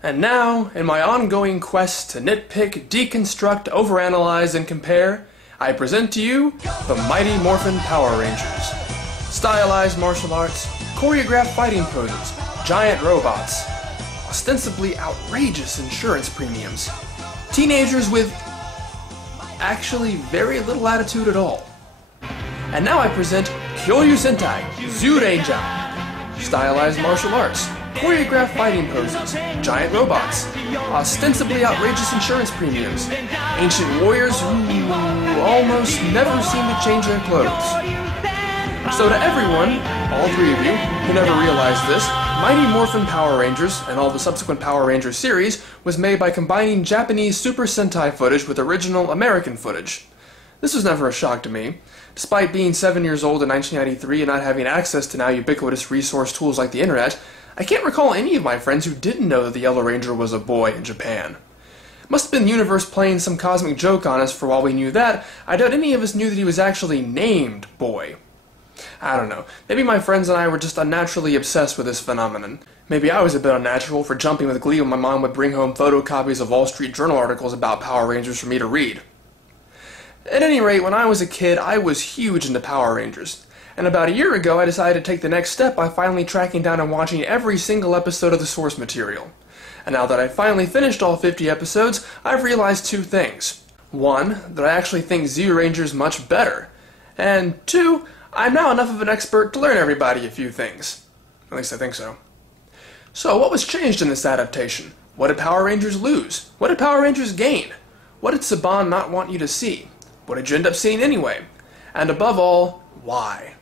And now, in my ongoing quest to nitpick, deconstruct, overanalyze, and compare, I present to you the Mighty Morphin Power Rangers. Stylized martial arts, choreographed fighting poses, giant robots, ostensibly outrageous insurance premiums, teenagers with actually very little attitude at all. And now I present Kyoryu Sentai Zyurangers. Stylized martial arts, choreographed fighting poses, giant robots, ostensibly outrageous insurance premiums, ancient warriors who almost never seem to change their clothes. So to everyone, all three of you, who never realized this, Mighty Morphin Power Rangers, and all the subsequent Power Rangers series, was made by combining Japanese Super Sentai footage with original American footage. This was never a shock to me. Despite being 7 years old in 1993 and not having access to now ubiquitous resource tools like the internet, I can't recall any of my friends who didn't know that the Yellow Ranger was a boy in Japan. It must have been the universe playing some cosmic joke on us, for while we knew that, I doubt any of us knew that he was actually named Boy. I don't know, maybe my friends and I were just unnaturally obsessed with this phenomenon. Maybe I was a bit unnatural for jumping with glee when my mom would bring home photocopies of Wall Street Journal articles about Power Rangers for me to read. At any rate, when I was a kid, I was huge into Power Rangers. And about a year ago, I decided to take the next step by finally tracking down and watching every single episode of the source material. And now that I've finally finished all 50 episodes, I've realized two things. One, that I actually think Zyurangers much better. And two, I'm now enough of an expert to learn everybody a few things. At least I think so. So what was changed in this adaptation? What did Power Rangers lose? What did Power Rangers gain? What did Saban not want you to see? What did you end up seeing anyway? And above all, why?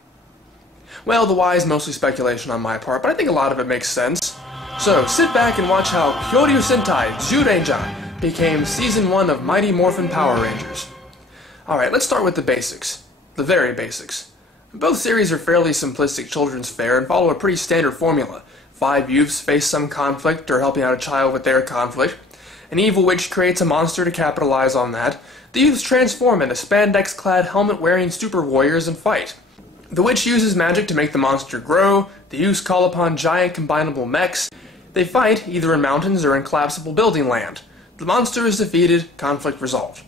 Well, the why is mostly speculation on my part, but I think a lot of it makes sense. So, sit back and watch how Kyoryu Sentai Zyurangers became Season 1 of Mighty Morphin Power Rangers. Alright, let's start with the basics. The very basics. Both series are fairly simplistic children's fare and follow a pretty standard formula. 5 youths face some conflict or helping out a child with their conflict. An evil witch creates a monster to capitalize on that. The youths transform into spandex-clad, helmet-wearing super warriors and fight. The witch uses magic to make the monster grow. The youths call upon giant combinable mechs. They fight, either in mountains or in collapsible building land. The monster is defeated, conflict resolved.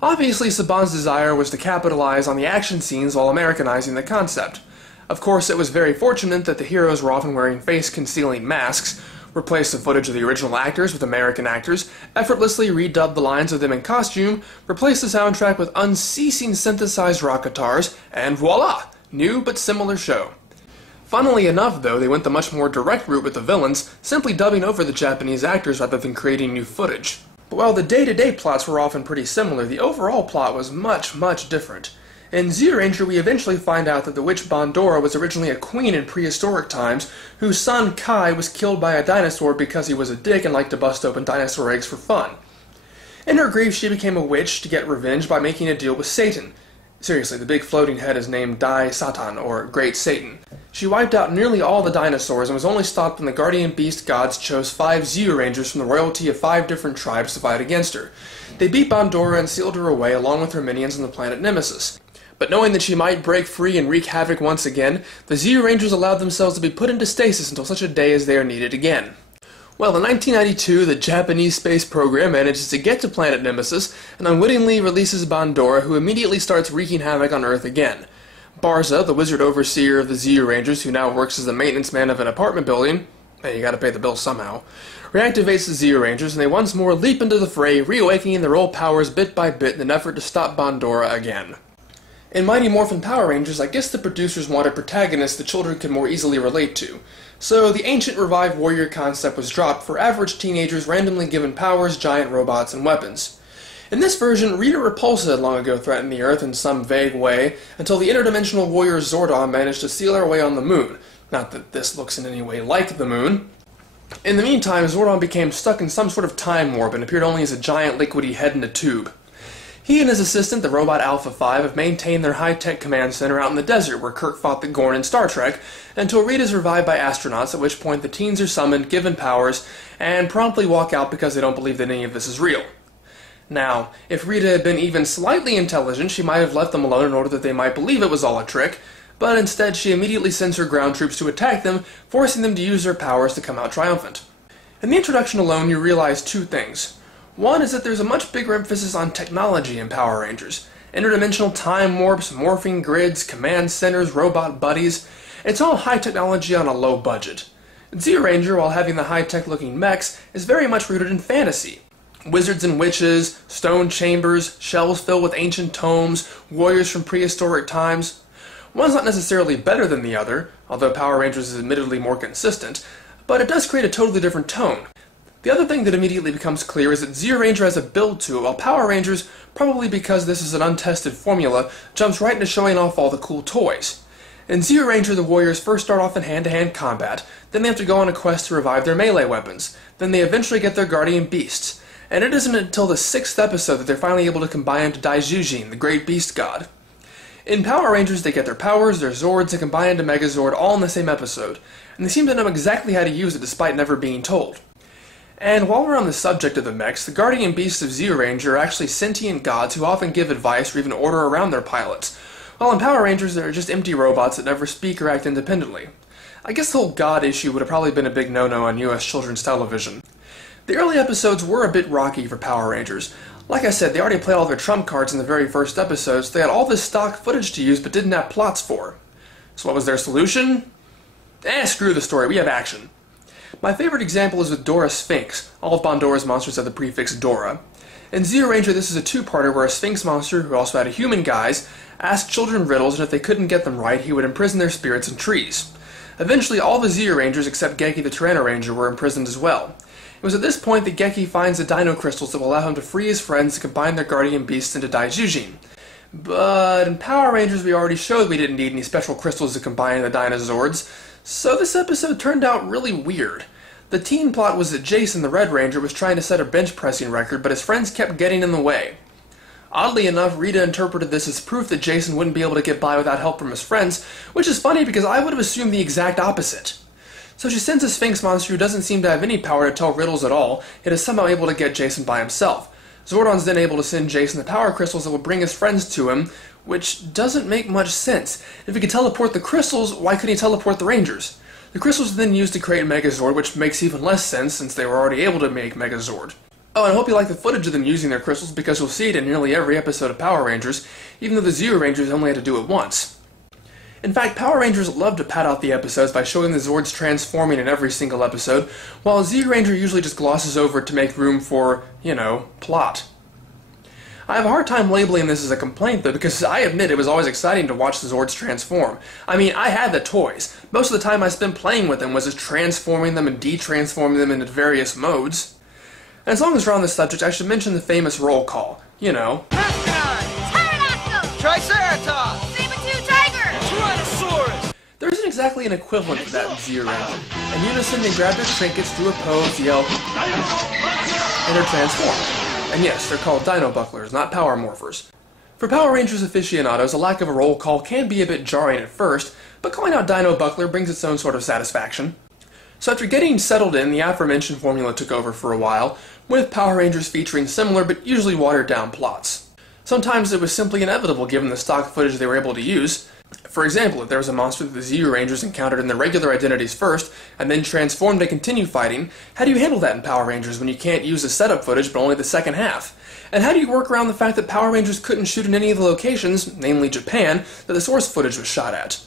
Obviously, Saban's desire was to capitalize on the action scenes while Americanizing the concept. Of course, it was very fortunate that the heroes were often wearing face-concealing masks, replaced the footage of the original actors with American actors, effortlessly redubbed the lines of them in costume, replaced the soundtrack with unceasing synthesized rock guitars, and voila! New but similar show. Funnily enough, though, they went the much more direct route with the villains, simply dubbing over the Japanese actors rather than creating new footage. But while the day-to-day plots were often pretty similar, the overall plot was much, much different. In Zyuranger, we eventually find out that the witch Bandora was originally a queen in prehistoric times, whose son Kai was killed by a dinosaur because he was a dick and liked to bust open dinosaur eggs for fun. In her grief, she became a witch to get revenge by making a deal with Satan. Seriously, the big floating head is named Dai Satan, or Great Satan. She wiped out nearly all the dinosaurs and was only stopped when the guardian beast gods chose 5 Zyurangers from the royalty of 5 different tribes to fight against her. They beat Bandora and sealed her away along with her minions on the planet Nemesis. But knowing that she might break free and wreak havoc once again, the Zyurangers allowed themselves to be put into stasis until such a day as they are needed again. Well, in 1992, the Japanese space program manages to get to planet Nemesis and unwittingly releases Bandora, who immediately starts wreaking havoc on Earth again. Barza, the wizard overseer of the Zyurangers, who now works as the maintenance man of an apartment building, hey, you gotta pay the bills somehow, reactivates the Zyurangers, and they once more leap into the fray, reawakening their old powers bit by bit in an effort to stop Bandora again. In Mighty Morphin Power Rangers, I guess the producers wanted protagonists the children could more easily relate to. So the ancient revived warrior concept was dropped for average teenagers randomly given powers, giant robots, and weapons. In this version, Rita Repulsa had long ago threatened the Earth in some vague way, until the interdimensional warrior Zordon managed to seal our way on the moon. Not that this looks in any way like the moon. In the meantime, Zordon became stuck in some sort of time warp and appeared only as a giant liquidy head in a tube. He and his assistant, the robot Alpha 5, have maintained their high-tech command center out in the desert where Kirk fought the Gorn in Star Trek, until Rita is revived by astronauts, at which point the teens are summoned, given powers, and promptly walk out because they don't believe that any of this is real. Now, if Rita had been even slightly intelligent, she might have left them alone in order that they might believe it was all a trick, but instead she immediately sends her ground troops to attack them, forcing them to use their powers to come out triumphant. In the introduction alone, you realize two things. One is that there's a much bigger emphasis on technology in Power Rangers. Interdimensional time warps, morphing grids, command centers, robot buddies. It's all high technology on a low budget. Zyuranger, while having the high-tech looking mechs, is very much rooted in fantasy. Wizards and witches, stone chambers, shelves filled with ancient tomes, warriors from prehistoric times. One's not necessarily better than the other, although Power Rangers is admittedly more consistent, but it does create a totally different tone. The other thing that immediately becomes clear is that Zyuranger has a build to it, while Power Rangers, probably because this is an untested formula, jumps right into showing off all the cool toys. In Zyuranger, the warriors first start off in hand-to-hand combat, then they have to go on a quest to revive their melee weapons, then they eventually get their guardian beasts, and it isn't until the 6th episode that they're finally able to combine into Daijujin, the great beast god. In Power Rangers, they get their powers, their Zords, and combine into Megazord all in the same episode, and they seem to know exactly how to use it despite never being told. And while we're on the subject of the mechs, the guardian beasts of Zyuranger are actually sentient gods who often give advice or even order around their pilots, while in Power Rangers they're just empty robots that never speak or act independently. I guess the whole god issue would have probably been a big no-no on US children's television. The early episodes were a bit rocky for Power Rangers. Like I said, they already played all their trump cards in the very first episodes, so they had all this stock footage to use but didn't have plots for. So what was their solution? Screw the story, we have action. My favorite example is with Dora Sphinx. All of Bondora's monsters have the prefix Dora. In Zyuranger, this is a two-parter where a Sphinx monster, who also had a human guise, asked children riddles, and if they couldn't get them right, he would imprison their spirits in trees. Eventually, all the Zyurangers except Geki the Tyrannoranger were imprisoned as well. It was at this point that Geki finds the dino crystals that will allow him to free his friends and combine their guardian beasts into Daijujin. But in Power Rangers, we already showed we didn't need any special crystals to combine the Dinozords, so this episode turned out really weird. The teen plot was that Jason, the Red Ranger, was trying to set a bench pressing record, but his friends kept getting in the way. Oddly enough, Rita interpreted this as proof that Jason wouldn't be able to get by without help from his friends, which is funny because I would have assumed the exact opposite. So she sends a Sphinx monster who doesn't seem to have any power to tell riddles at all, yet is somehow able to get Jason by himself. Zordon's then able to send Jason the power crystals that will bring his friends to him, which doesn't make much sense. If he could teleport the crystals, why couldn't he teleport the Rangers? The crystals are then used to create Megazord, which makes even less sense since they were already able to make Megazord. Oh, and I hope you like the footage of them using their crystals because you'll see it in nearly every episode of Power Rangers, even though the Zyurangers only had to do it once. In fact, Power Rangers love to pad out the episodes by showing the Zords transforming in every single episode, while Zyuranger usually just glosses over it to make room for, plot. I have a hard time labeling this as a complaint, though, because I admit it was always exciting to watch the Zords transform. I mean, I had the toys. Most of the time I spent playing with them was just transforming them and de-transforming them into various modes. And as long as we're on this subject, I should mention the famous roll call. Mastodon! Pterodactyl! Triceratops! Saber-tooth tiger! Tyrannosaurus! There isn't exactly an equivalent for that in Zyuranger. In unison, they grab their trinkets, do a pose, yell, and are transformed. And yes, they're called Dino Bucklers, not Power Morphers. For Power Rangers aficionados, a lack of a roll call can be a bit jarring at first, but calling out Dino Buckler brings its own sort of satisfaction. So after getting settled in, the aforementioned formula took over for a while, with Power Rangers featuring similar but usually watered down plots. Sometimes it was simply inevitable given the stock footage they were able to use. For example, if there was a monster that the Zyurangers encountered in their regular identities first, and then transformed to continue fighting, how do you handle that in Power Rangers when you can't use the setup footage but only the second half? And how do you work around the fact that Power Rangers couldn't shoot in any of the locations, namely Japan, that the source footage was shot at?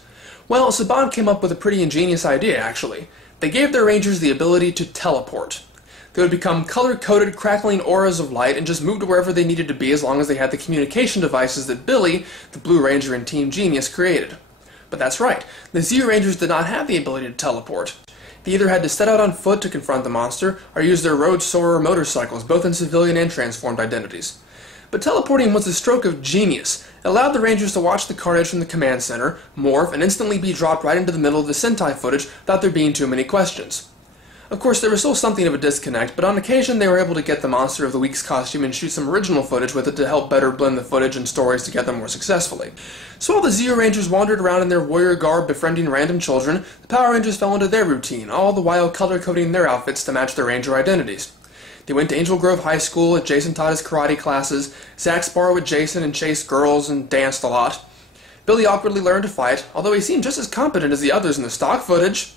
Well, Saban came up with a pretty ingenious idea, actually. They gave their Rangers the ability to teleport. They would become color-coded, crackling auras of light and just move to wherever they needed to be as long as they had the communication devices that Billy, the Blue Ranger and Team Genius, created. But that's right, the Zyurangers did not have the ability to teleport. They either had to set out on foot to confront the monster, or use their road soarer motorcycles, both in civilian and transformed identities. But teleporting was a stroke of genius. It allowed the Rangers to watch the carnage from the command center, morph, and instantly be dropped right into the middle of the Sentai footage without there being too many questions. Of course, there was still something of a disconnect, but on occasion they were able to get the Monster of the Week's costume and shoot some original footage with it to help better blend the footage and stories together more successfully. So while the Zyurangers wandered around in their warrior garb befriending random children, the Power Rangers fell into their routine, all the while color-coding their outfits to match their Ranger identities. They went to Angel Grove High School, Jason taught his karate classes, Zack sparred with Jason and chased girls and danced a lot. Billy awkwardly learned to fight, although he seemed just as competent as the others in the stock footage.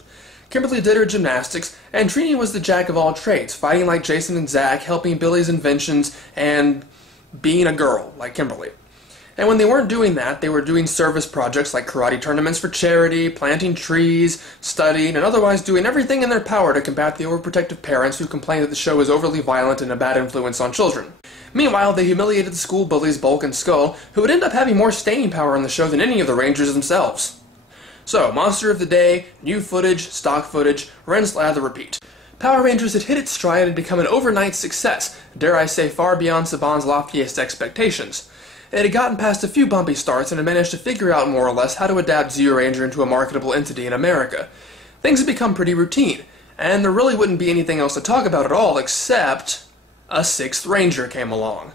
Kimberly did her gymnastics, and Trini was the jack of all trades, fighting like Jason and Zach, helping Billy's inventions, and being a girl like Kimberly. And when they weren't doing that, they were doing service projects like karate tournaments for charity, planting trees, studying, and otherwise doing everything in their power to combat the overprotective parents who complained that the show was overly violent and a bad influence on children. Meanwhile, they humiliated the school bullies Bulk and Skull, who would end up having more staying power in the show than any of the Rangers themselves. So, Monster of the Day, new footage, stock footage, rinse, lather, repeat. Power Rangers had hit its stride and become an overnight success, dare I say far beyond Saban's loftiest expectations. It had gotten past a few bumpy starts and had managed to figure out more or less how to adapt Zyuranger into a marketable entity in America. Things had become pretty routine, and there really wouldn't be anything else to talk about at all except a sixth Ranger came along.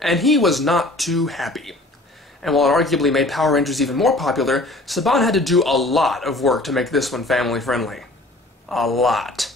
And he was not too happy. And while it arguably made Power Rangers even more popular, Saban had to do a lot of work to make this one family friendly. A lot.